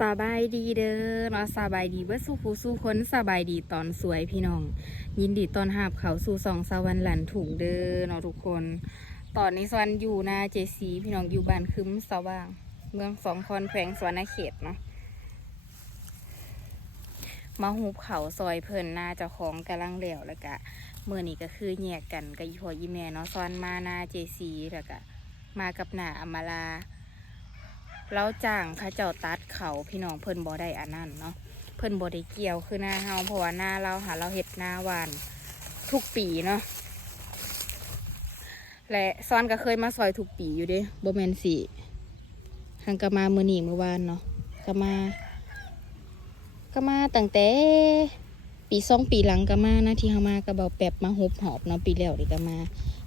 สบายดีเด้อเนาะสบายดีเบิดสู้ผู้สู้คนสบายดีตอนสวยพี่น้อง ยินดีตอนหาบเขาสู่สองสวรรค์หลันถุงเด้อเนาะทุกคน ตอนนี้สวรรค์อยู่หนาเจซีพี่น้องอยู่บ้านคึมสว่าง เมืองสองคอนแขวงสวรรณเขตเนาะมาหูเขาซอยเพิ่นหน้าเจ้าของกำลังเหลวแล้วก็เมื่อนี้ก็คือแยกกันกับอีพ่ออีแม่เนาะสวรรค์มาหน้าเจซีแล้วก็มากับหน้าอำมาลา แล้วจ้างเขาเจ้าตัดเขาพี่น้องเพิ่นบ่ได้อันนั้นเนาะเพิ่นบ่ได้เกี่ยวคือหน้าเฮาเพราะว่าหน้าเราหาเราเฮ็ดหน้าหวานทุกปีเนาะและซ้อนก็เคยมาซอยทุกปีอยู่เด้บ่แมนสิหังก็มามื้อนี้มื้อวานเนาะก็มา ก็มาตั้งแต่ปีสองปีหลังก็มานะที่เฮามาก็เบาแปบมาฮบหอบเนาะปีแล้วนี่ก็มา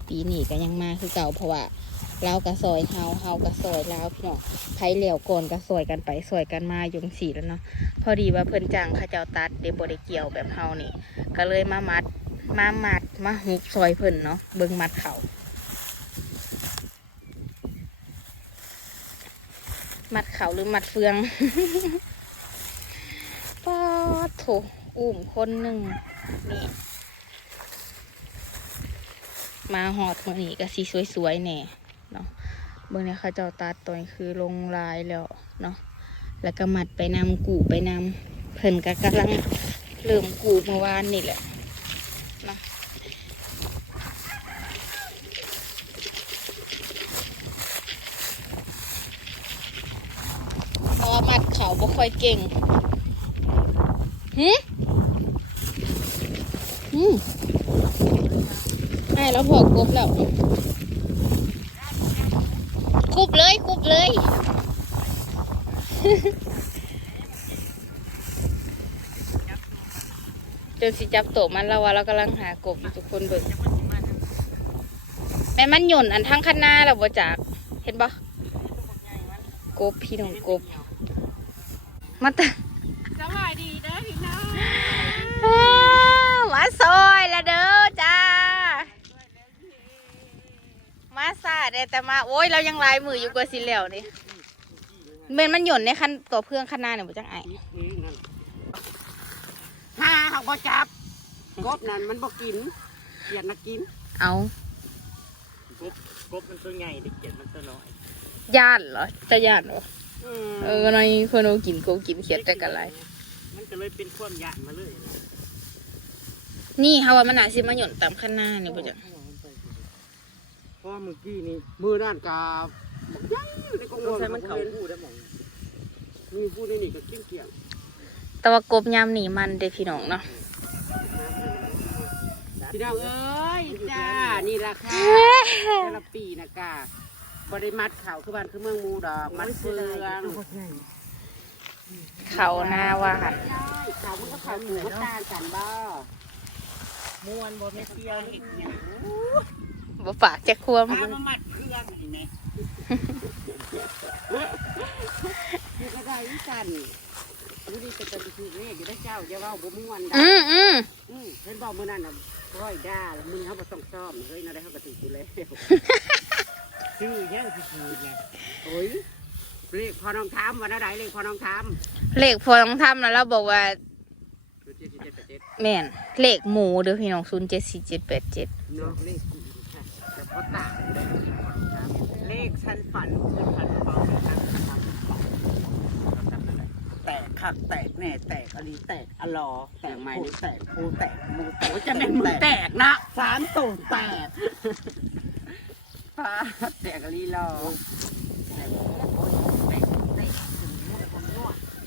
ปีนี้ก็ยังมาคือเก่าเพราะว่า เรากระซอยเฮาเฮากระซอยลาวพี่น้องไผเหลียวก่อนกระซอยกันไปซอยกันมาอยงสีแล้วเนาะพอดีว่าเพิ่นจ้างข้าเจ้าตัดเดบได้เกี่ยวแบบเฮานี่ ก็เลยมามัดมามัดมาหุบซอยเพิ่นเนาะเบิ่งมัดเขามัดเขาหรือมัดเฟืองป้าโถอุ้มคนหนึ่งนี่มาหอดมือนี้ก็สีสวยๆแน่เนาะ เบื้องนี้เขาเจ้าตัดตัวคือลงลายแล้วเนาะแล้วก็มัดไปนำกูไปนำเพิ่นก็กำลังเริ่มกูเมื่อวานนี่แหละนะเพราะว่ามัดเขาบ่ค่อยเก่งหืหืมไอ้แล้วพอกบแล้ว คุบเลยคุบเลยเดินสิจับโตมันแล้วว่าเรากำลังหากบอยู่ทุกคนเบิ่งแม่มันหย่นอันทั้งข้างหน้าแล้วบ่จากเห็นปะกบพี่น้องกบมาตะ สวัสดีเด้อพี่น้อง อ้าวมาซอยละเด้อจ้า มาซาได้ แต่มาโอ้ยเรายังลายมืออยู่กว่าสิแล้วนี่เมนมันหย่นในคันตัวเพื่องข้างหน้าเนี่ยบ่จังไอห้าเขาบ่จับกบนั่นมันบ่กินเกียดนะกิน เอากบกบมันตัวใหญ่เด็กเกียดมันตัวน้อยย่านเหรอจะย่านเหรอมเออหน่อยคนเอากินโกกินเขียดแต่กันไรมันก็เลยเป็นความหยาดมาเลยนะนี่เขาว่ามันอาจสิมาหย่นตามข้างหน้าเนี่ยบ่จัง เพราะเมื่อกี้นี่มือด้านกาบอกใหญ่อยู่ในกรงต้องใช้มันเขาพูดได้หมองมีพูดในนี่ก็กิ้งเกี่ยงแต่ว่ากบยามหนีมันเด้พี่น้องเนาะพี่น้องเอ้ยจ้านี่ราคาแต่ละปีนะกาบริมัดเขาคือบ้านคือเมืองหมูดอกมัดเฟืองเขาหน้าว่าหันเขามันก็เขาหมูก็ตากันบ่ม้วนบนไม่เที่ยวเห็ดเนี่ย บ่ปากจะควมเอามามัดเครื่องนี่แม่คือก็ได้วิกันดูดิเป็นตัวคือเลขอยู่ได้เจ้าอย่าเว่าบ่ม่วนดอืมอืมอืมเห็นบอกมื้อนั้นน่ะร้อยด้าแล้วมึงเขาบ่ต้องซ่อมเฮ้ยน่าได้เขาก็ถือกูแล้วชื่อแย่คือคือไงโอ้ยเลขพอน้องทำวันอะไรเลขพอน้องทเลขพอต้องทำแล้วเราบอกว่าำคือเจ็ดเจ็ดแปดเจ็ดแม่นเลขหมูเด้อพี่น้องศูนย์เจ็ดสี่เจ็ดแปดเจ็ดเนาะเลขกู ค่ะแต่พอตาเลขฉันฝันเป็นพันเบาๆนะครับแตกขักแตกแน่แตกอะไรแตกอะลอแตกไม่แตกภูแตกมูแตกโอ้จะเป็นมือแตกนะสามตูดแตกฟ้าแตกกะลีรอ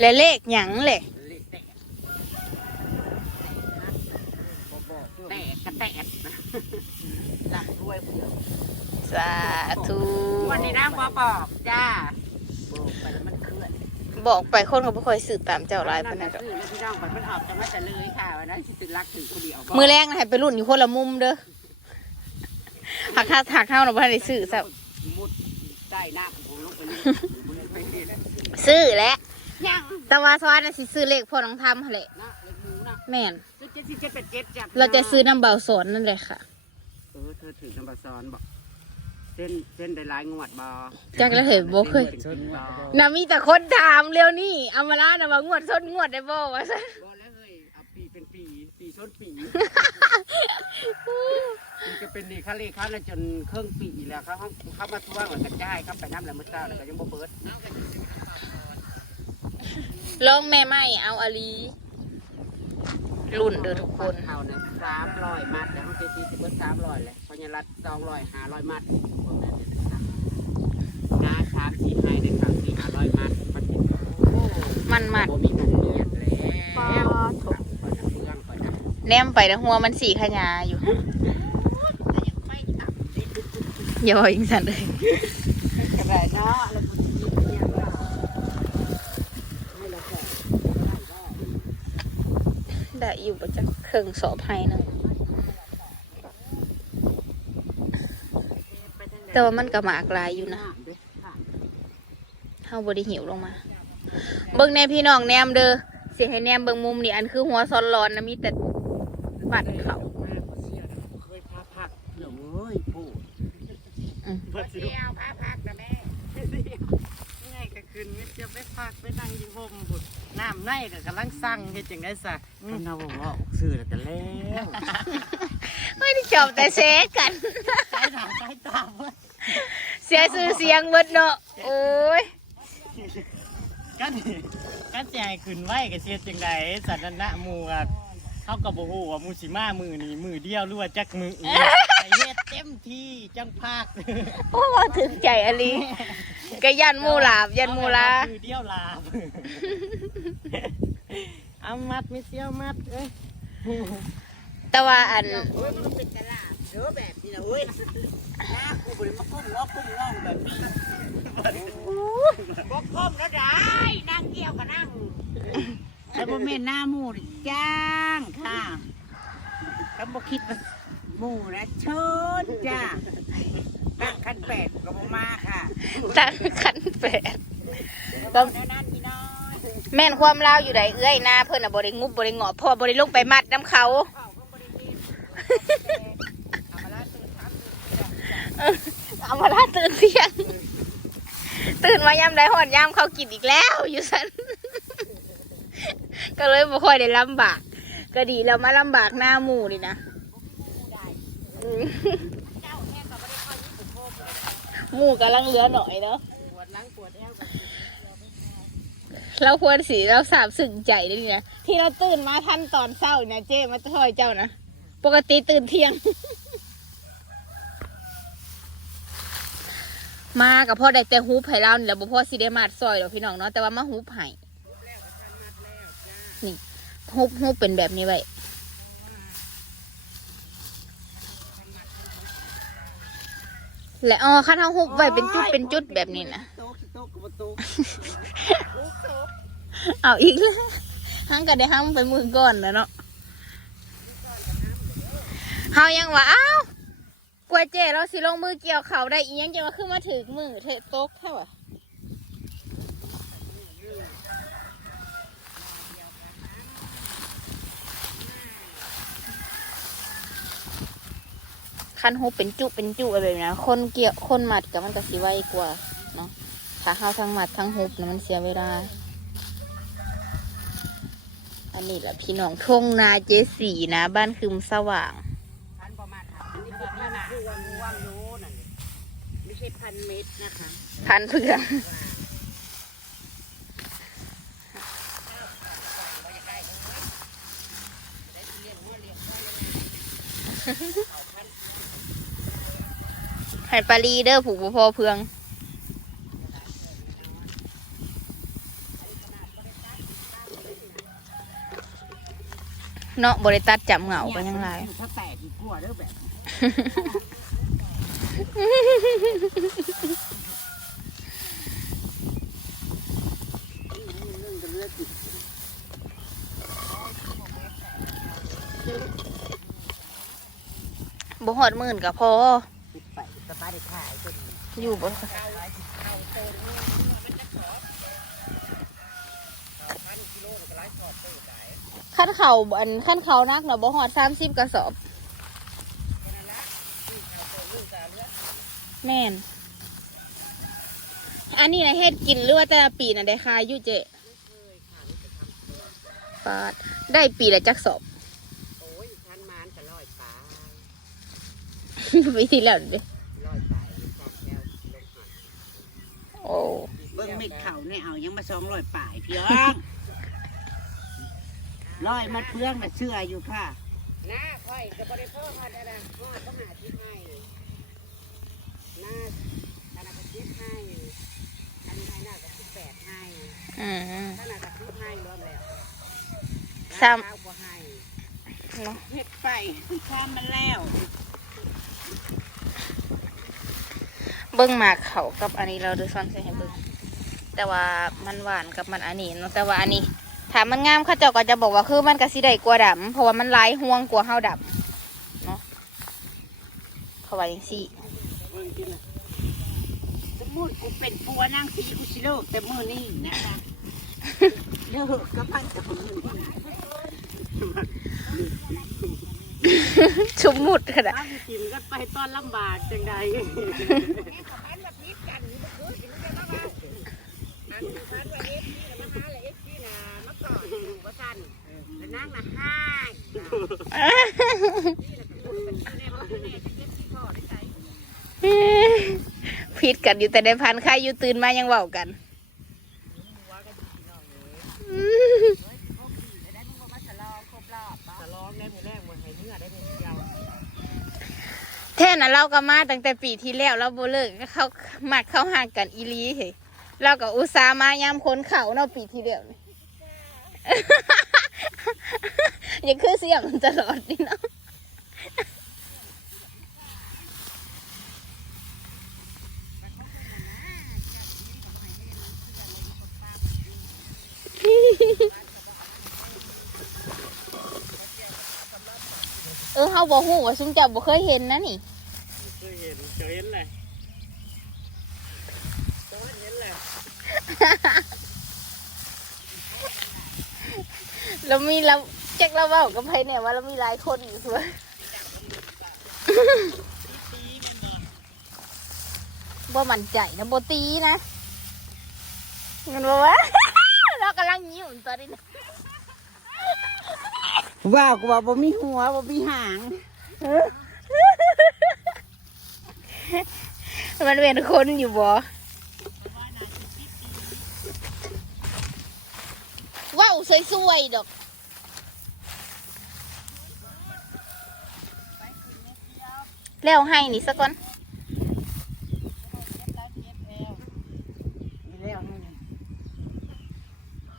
และเลขหยังเลย เลขแตกแตกกระแตกนะหลักด้วยเพื่อน สาธุ วันนี้นั่งบอบอกจ้าบอกไปแล้วมันเคลื่อนบอกไปคนเขาบ่ค่อยสื่อตามเจ้าหลายปานนั้นดอกซื้อแล้วพี่น้องไปมันออกจะมาแต่เลยค่ะวันนั้นสิติดรักถึงคนเดียวมือแรกนะให้ไปรุ่นอยู่คนละมุมเด้อหักค่าหักเท่าเราบ่ทันได้ซื้อซะมุดใต้หน้าผมลงไปเลยผมเลยไปเรื่อยๆซื้อแล้วยังแต่ว่าสวัสดิ์น่ะสิซื้อเลขพอน้องทำหั่นแหละนะเล็กหมูนะแม่นซื้อเจ็ดสิบเจ็ดแปดเจ็ดจ้ะเราจะซื้อน้ำเบาสอนนั่นแหละค่ะ เออเธอถือน้ำบาซ้อนบอก เส้นเส้นได้หลายงวดบ่จักแล้วเห็นบ่เคยส้นบ่น่ะมีแต่คนถามเร็วนี่เอามาล่าน่ะว่างวดส้นงวดได้บ่วะซะบ่แล้วเฮ้ยเอาปีเป็นปีปีส้นปีมันจะเป็นนี่ค่าเลขค่าแล้วจนครึ่งปีแล้วเขาเขามาทวงแล้วกระจายครับไปน้ำแล้วมื้อเช้าแล้วก็ยังบ่เบิดลองแม่ไม่เอาอาลี รุ่นเด้อทุกคนเขาเนี่ยสามร้อยมัดแล้วเขาจะตีสิบเบิดสามร้อยเลยเพราะยังรัดสองร้อยห้าร้อยมัดงาสามสี่ไฮได้สามสี่ห้าร้อยมัดมันเป็นโอ้มันมัดโหมีหมองเนียดแล้วถกก่อนจะเฟืองก่อนจะแนมไปนะหัวมันสีขยาอยู่ไม่ตับอย่าบอกอีกสันเลยกระไรเนาะแล้วมันจะกินเนี่ยก็ไม่ละแก่ ได้อยู่ประจักเครื่องสอบให้หนึงแต่ว่ามันก็หมากหลายอยู่นะเฮาบ่ได้หิวลงมา เบิ่งแนพี่น้องแนมเด้อสิให้แนมเบิ่งมุมนี่อันคือหัวซ้อนร้อนนะมีแต่บัดเขาเคยพาพักเดี๋ยวเอ้ยพูดอืมเพื่อสิเอาพาพักนะแม่ง่ายก็คืนไม่จะไปพักไปนั่งอยู่ห่มบุด น้ำในก็กำลังสั่งเฮ็ดจังได้ซะอืมท่านเราบอกว่าออกสื่อแต่แล้วไม่ได้จบแต่เซกันใช้หนาใช้ตาเว้ยเสียชื่อเสียงเบิดเนาะโอ้ยกันกันสิให้ขึ้นไว้ก็เสียจังไดสัตว์นั่นนะหมู่ก็ เฮาก็บ่ฮู้ว่าหมู่สิมามือนี้มือเดียวหรือว่าจักมืออีกไปเฮ็ดเต็มที่จังภาคโอ้ว่าถึงใจอลีก็ยันหมูหลาบยันหมูลามือเดียวลาบเอามัดมีเสียวมัดเอ้ยแต่ว่าอันเฮ้ยมันเป็นตลาดเด้อแบบนี้นะเว้ยน้ากูบริมาก้มงอก้มงองแบบนี้ก็คมแล้วได้นั่งเกี่ยวกับนั่งแต่บ่แม่นหน้าหมูนี่ จ้างค่ะถ้าบ่คิดว่าหมูนะเชิญจ้าตั้งขั้นแปดก็บ่มาค่ะตั้งขันแปดก็แน่นั่นพี่น้อยแม่นความเล่าวอยู่ไหนเอื้อยหน้าเพิ่นน่ะบ่ได้งุบบ่ได้งอพ่อบ่ได้ลงไปมัดน้ำเขาเอามาลาตื่นเที่ยง ตื่นมายามใดหอดยามเขากินอีกแล้วอยู่สัน ก็เลยบ่ค่อยได้ลำบาก ก็ดีแล้วมาลำบากหน้าหมู่นี่นะอืมหมู่กำลังเหลือหน่อยเนาะปวดหลังปวดแอวเราควรสีเราสาบสึกใจด้วยนี่นะที่เราตื่นมาทันตอนเช้านี่นะเจ้มาช่วยเจ้านะปกติตื่นเที่ยง มากับพ่อได้แต่ฮูปไผ่เรานี่แหละบ่พ่อสิได้มาดซอยดอกพี่น้องเนาะแต่ว่ามาฮูปไผ่ นี่ฮูปฮูปเป็นแบบนี้ไว้และอ๋อคันเฮาฮูปไว้เป็นจุดเป็นจุดแบบนี้นะโต๊ะโต๊ะกับโต๊ะเอาอีกแล้วห้างก็ได้ห้างไปมือก่อนแล้วเนาะเฮายังว่าอ้าวกลัวเจเราสิลงมือเกี่ยวเขาได้อีหยังจะว่าขึ้นมาถึงมือเธอตกเท่าไหร่ คันหูเป็นจุเป็นจุอะไรแบบนี้นะคนเกี่ยวคนหมัดกับมันก็สิไวกว่าเนาะถ้าเฮาทั้งหมัดทั้งหุบนะมันเสียเวลา อันนี้แหละพี่น้องทงนาเจสีนะ บ้านคืมสว่างพันประมาณอันนี้คือนี่นะคือวันว่างรู้นั่นไม่ใช่พันเม็ดนะคะ พันเพื่อง ให้ปลาลีเด้อผูกบ่พอเพืองเนาะบริตัดจับเหงาก็ยังไรถ้าแตกกลัวเด้อแบบบ่หอดมื่นกับพอ ไปสบายได้ขายจน อยู่บ่ขั้นเขาอันขั้นเขานักเนาะบ่หอดสามสิบกระสอบ แม่น อันนี้นะเฮ็ดกินหรือว่าแต่ละปีน่ะได้ขายอยู่เจปาดได้ปีละจักสอบ โอ้ยท่านมานก็ร้อยปลายปีที่แล้วเด้ ร้อยปลายสองแถวลงหัน โอ้ เบิ่งเม็ดเขาเนี่ยเอายังมาสองร้อยป่ายเพียงร้อยมัดเพื่องมาเชื่ออยู่ค่ะหน้าค่อยก็บ่ได้เพิ่มพันอะไรฮอดต้องหาทิศให้หน้าธนาคารทิศให้อันนี้ให้หน้ากับทิศแปดให้อืมธนาคารทิศให้รวมแล้วซ้ร้านข้าวก็ให้เนาะเฮ็ดไปข้ามมันแล้ว เบิ้งหมากเขากับอันนี้เราดูซ้อนใส่ให้เบิ้ง แต่ว่ามันหวานกับมันอันนี้เนาะแต่ว่าอันนี้ถ้ามันงามเขาเจ้าก็จะบอกว่าคือมันก็สิได้กว่าดำเพราะว่ามันหลายห่วงกว่าเฮาดำเนาะเขาว่าจังซี่เบิ่งกินน่ะสมมุติกูเป็นปัวนางสีกูสิเลิกแต่มื้อนี้นะคะเลิกกับมันแต่มื้อนี้ชุมมุดขนาดถ้าสิกินก็ไปตอนลำบากจังใด นั่งนะห้าผิดกันอยู่แต่ในพันใครอยู่ตื่นมายังเว้ากันสลองได้มือแรกมือให้เนื้อได้มือเดียวแท่น่ะเราก็มาตั้งแต่ปีที่แล้วเราโบเลิกเขามักเข้าหากกันอีหลีเฮ้ย เราก็อุตส่าห์มายามคนเขาเนาะปีที่แล้วนี่อย่าคือเสียงมันตลอดนี่เนาะเออเฮาบ่ฮู้ว่าซุมเจ้าบ่เคยเห็นนะนี่เคยเห็นเคยเห็นเลยเคยเห็นเลย เรามีเราแจ็คเราเว้ากับไผเนี่ยว่าเรามีหลายคนอยู่สวยตีแม่นบ่บ่มั่นใจนะบ่ตีนะเงินบ่วะเรากำลังยิ้มตอนนี้นะว้าวกูว่าบ่มีหัวบ่มีหางมันเป็นคนอยู่บ่ว้าวสวยๆดอก แล้วให้นี่สักก่อน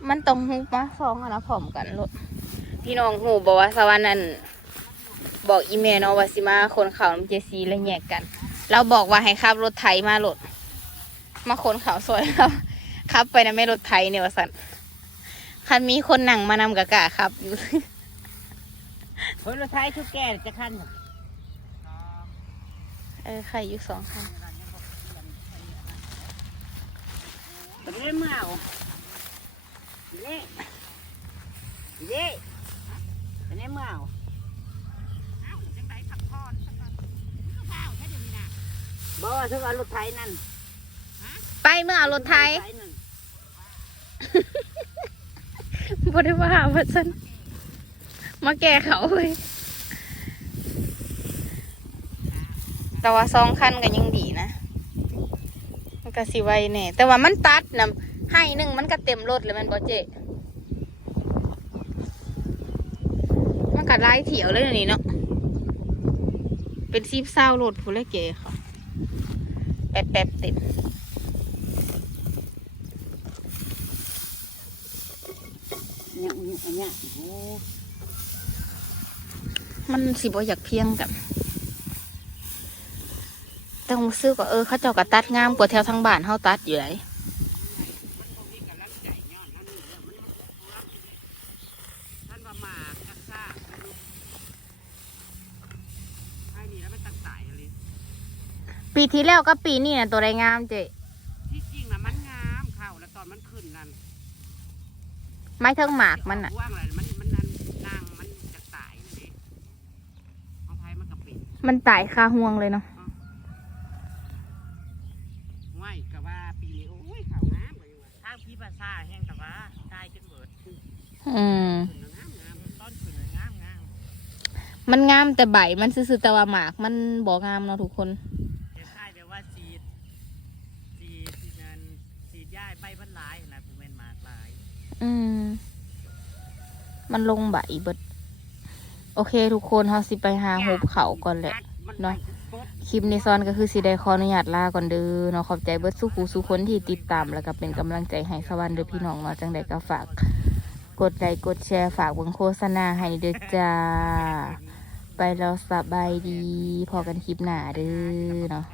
มันต้องหูมาสองอันนะพร้อมกันลูกพี่น้องหูบอกว่าสวรรค์นั่นบอกอีเมลเนาะว่าสิมาคนเขาน้ำเจซีแล้วแยกกัน เราบอกว่าให้ขับรถไถมาโหลดมาคนเขาซอยเราขับไปนะไม่รถไถเนี่ยว่าสันคันมีคนหนังมานำกะกะครับอยู่เพิ่นละท้ายทุกแก่จะคัน เออใครอยู่สองคันบ่ได้เมื่อเอาเด้เด้บ่ได้เมื่อเอาบ่ว่าทุกเอารถไถนั่น ไปเมื่อเอารถไถรถนั่นบ่ได้ว่าว่าสันมาแก้เขาเลย แต่ว่าสองคันก็ยังดีนะมันก็สิไวแน่แต่ว่ามันตัดนะให้หนึ่งมันก็เต็มรถเลยมันบ่เจมันก็ไล่เถียวเลยเดี๋ยนี้เนาะเป็นซีบเศร้ารถผู้เล่เก๋ค่ะแป๊บแป๊บๆเต็มมันสิบอยากเพียงกัน แต่ผมซื้อก็เออเขาเจ้าก็ตัดงามกว่าแถวทางบ้านเฮาตัดอยู่ไหนท่านว่าหมากกักซ่าไอ้นี่แล้วมันตักสายอะไรปีที่แล้วก็ปีนี้นะตัวใดงามเจที่จริงนะมันงามเข้าแล้วตอนมันขึ้นนั่นไม้เทิงหมากมันอะว่างอะไรมันมันนั่นนางมันจะตายนั่นเองเอาไผ่มันกระปิดมันตายคาห่วงเลยเนาะ มันงามแต่ใบมันซื่อๆแต่ว่าหมาก มันบอกงามเนาะทุกคนคล้ายๆแบบว่าสีสีดนั่นสีดหาใบมันลายนะผู้แม่นหมาลายมันลงใบเบิด โอเค ทุกคนเฮาสิไปหาหุบเขาก่อนแหละ เนาะ คลิปในซอนก็คือสีได้ขออนุญาตลาก่อนเด้อเนาะขอบใจเบิดสู้หูสู้คนที่ติดตามแล้วก็เป็นกำลังใจให้สวัสดีพี่น้องเนาะจังใดก็ฝาก กดไลค์กดแชร์ฝากเบิ่งโฆษณาให้เด้อจ้า ไปแล้วสบายดี พอกันคลิปหน้าเด้อเนาะ